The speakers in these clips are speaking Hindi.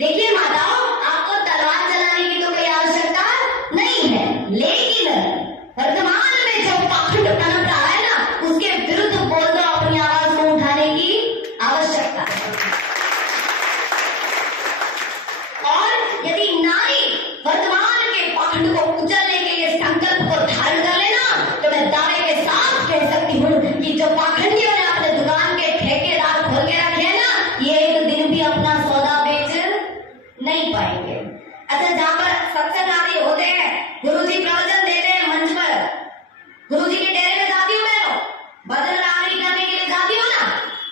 देखिए माताओं, आपको तलवार चलाने की तो कोई आवश्यकता नहीं है, लेकिन वर्तमान में जो पाखंड पनप रहा है ना, उसके विरुद्ध बोल दो, अपनी आवाज को उठाने की आवश्यकता है। और यदि नारी वर्तमान के पाखंड को कुचलने के लिए संकल्प को धारण कर लेना, तो मैं दावे के साथ कह सकती हूँ कि जो पाखंडियों ने अपने दुकान के ठेकेदार खोल के रखे हैं ना, ये एक दिन भी अपना सौदा बेच नहीं पाएंगे। अच्छा, जहाँ पर सत्संग आदि होते हैं, गुरुजी प्रवचन देते हैं मंच पर, गुरुजी के डेरे में जाती हूँ मैं, भजन रागनी करने के लिए जाती हूँ ना,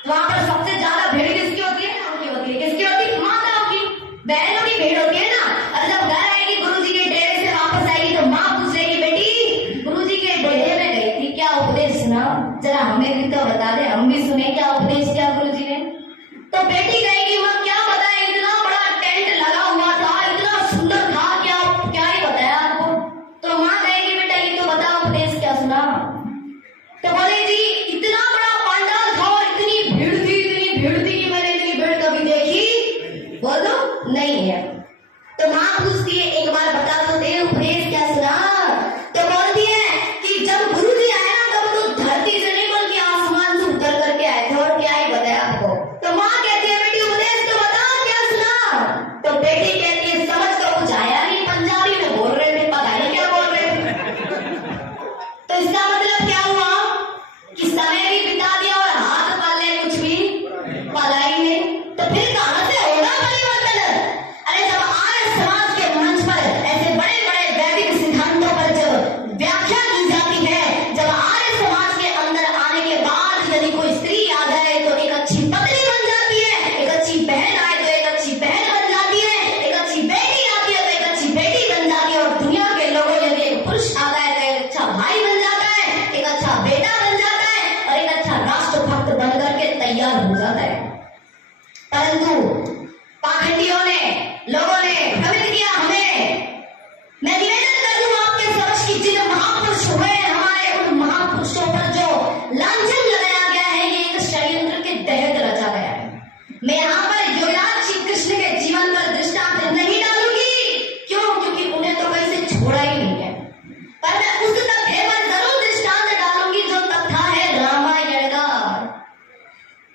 तो वहां पर सबसे ज्यादा भीड़ किसकी होती है? उनकी होती है। किसकी होती है? माताओं की, बहनों की भीड़ होती है ना। और जब घर आएगी गुरुजी के डेरे से वापस आएगी तो माँ पूछेगी, बेटी गुरुजी के डेरे में गई थी, क्या उपदेश सुना? जरा हमें भी तो बता दे, हम भी सुने क्या उपदेश किया गुरुजी ने। तो बेटी कहेगी, माँ क्या बताया, इतना बड़ा टेंट लगा हुआ था, इतना सुंदर था, क्या ही बताया आपको? तो माँ कहेगी, बेटा ये तो बता उपदेश क्या सुना? तो बोले जी इतना बड़ा पंडाल था और इतनी भीड़ थी कि मैंने इतनी भीड़ कभी देखी बोलो नहीं है। तो माँ पूछती है, एक बार बता तो दे उपदेश क्या सुना? तो बोलती है कि जब गुरुजी आए ना, तब तो धरती से नहीं बल्कि आसमान से उतर करके आए थे, और क्या ही बताया आपको? तो माँ कहती है, बेटी उपदेश तो बता क्या सुना? तो बेटी कहती है, समझ तो कुछ आया नहीं, पंजाबी में बोल रहे थे, पता नहीं क्या बोल रहे थे। तो इसका मतलब क्या हुआ कि समय भी बिता दिया और हाथ पल्ले कुछ भी पला ही नहीं। तो फिर कहां से होगा परिवर्तन? अरे जब आर्य समाज के मंच पर ऐसे बड़े बड़े वैदिक सिद्धांतों पर जब व्याख्या की जाती है, जब आर्य समाज के अंदर आने के बाद यदि कोई स्त्री आ जाए तो एक अच्छी पत्नी बन जाती है, एक अच्छी बहन आए तो एक अच्छी बहन बन जाती है, एक अच्छी बेटी आती है तो एक अच्छी बेटी बन जाती है, और दुनिया के लोगों यदि एक पुरुष आता है तो एक अच्छा भाई बन जाता है, एक अच्छा बेटा बन जाता है, और एक अच्छा राष्ट्रभक्त बन करके तैयार हो जाता है। परंतु पाखंडियों ने, लोगों ने भ्रमित किया हमें। मैं निवेदन कर दूं आपके समक्ष कि जिन महापुरुष हुए, हमारे उन महापुरुषों पर जो लांछन लगाया गया है, ये एक षड्यंत्र के तहत रचा गया है। मैं यहाँ पर युवराज श्री कृष्ण के जीवन पर दृष्टांत नहीं डालूंगी, क्यों? क्योंकि उन्हें तो कहीं से छोड़ा ही नहीं है, पर मैं उस तथ्य पर जरूर दृष्टांत डालूंगी जो तथ्य है रामायण का।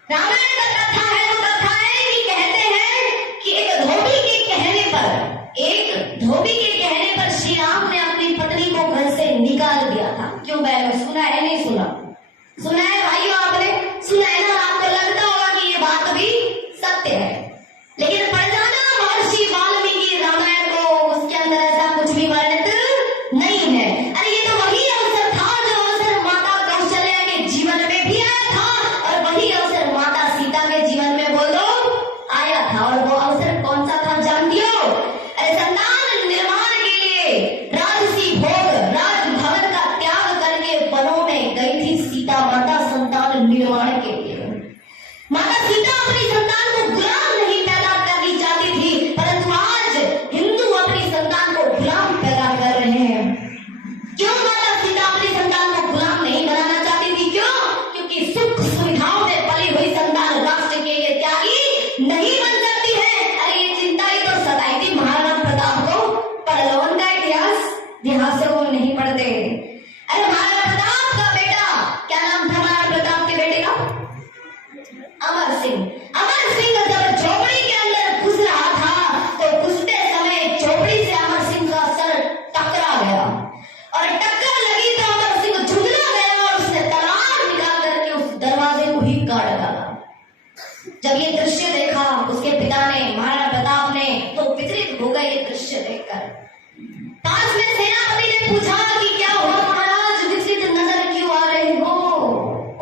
रामायण का तथ्य है, वो तथ्य है कि कहते हैं कि एक धोबी के कहने पर श्री राम ने अपनी पत्नी को घर से निकाल दिया था। क्यों बहनों, सुना है नहीं सुना? सुना है भाइयों, आपने सुना है ना? आपको लगता होगा कि ये बात भी सत्य है, लेकिन पढ़ जाना महर्षि वाल्मीकि रामायण को, उसके अंदर ऐसा कुछ भी वर्णित नहीं है। अरे ये तो वही अवसर था जो अवसर माता कौशल्या के जीवन में भी आया था, और वही अवसर माता सीता के जीवन में बोलो आया था। और वो अवसर कौन सा था जानती हो? अरे संतान निर्माण के लिए राजसी भोग, राजभवन का त्याग करके वनों में गई थी सीता माता संतान निर्माण के लिए। माता सीता अपनी संतान को गुलाम नहीं पैदा करनी चाहती थी, परंतु आज हिंदू अपनी संतान को गुलाम पैदा कर रहे हैं। क्यों माता सीता अपनी संतान को गुलाम नहीं बनाना चाहती थी? क्यों? क्योंकि सुख सुविधाओं में पली हुई संतान राष्ट्र के लिए त्यागी नहीं बन सकती है। अरे ये चिंता ही तो सताई थी महाराणा प्रताप को। पढ़ लो उनका इतिहास को नहीं पढ़ते। अरे महाराणा प्रताप का बेटा, क्या नाम था महाराणा प्रताप के बेटे का? अमर सिंह। अमर सिंह जब झोपड़ी के अंदर घुस रहा था, तो घुसते समय झोपड़ी से अमर सिंह का सर टकरा गया, और टक्कर लगी तो अमर सिंह झुंझला गया और उसने तलवार निकाल करके उस दरवाजे को ही काट डाला। जब ये दृश्य देखा उसके पिता ने, महाराणा प्रताप ने, तो विचलित हो गए ये दृश्य देखकर। पास में सेनापति ने पूछा कि क्या हुआ महाराज, विचलित नजर क्यों आ रहे हो?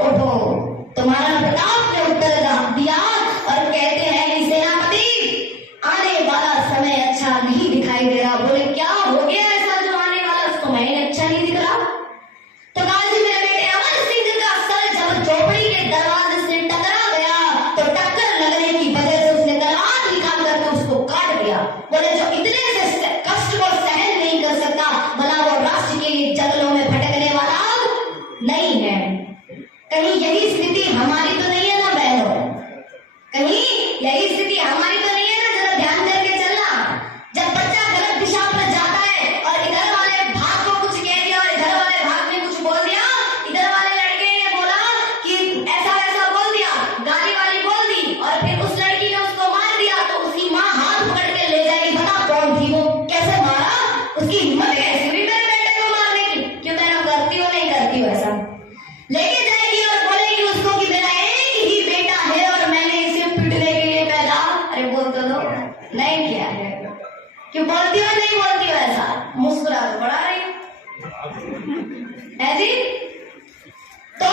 ओहो, तो महाराणा प्रताप ने उत्तर दिया और कहते हैं कि सेनापति, आने वाला समय अच्छा नहीं दिखाई दे रहा। बोले क्या हो गया ऐसा जो आने वाला समय अच्छा नहीं दिख रहा? तो कहा जी मेरे बेटे अमर सिंह का सर जब झोपड़ी के दरवाजे से टकरा गया, तो टक्कर लगने की वजह से उसने तलवार निकाल करके उसको काट दिया। बोले जो इतने से कष्ट को सहन नहीं कर सकता, नहीं किया है। क्यों बोलती हो नहीं बोलती हो ऐसा? मुस्कुरा तो बड़ा रही है जी। तो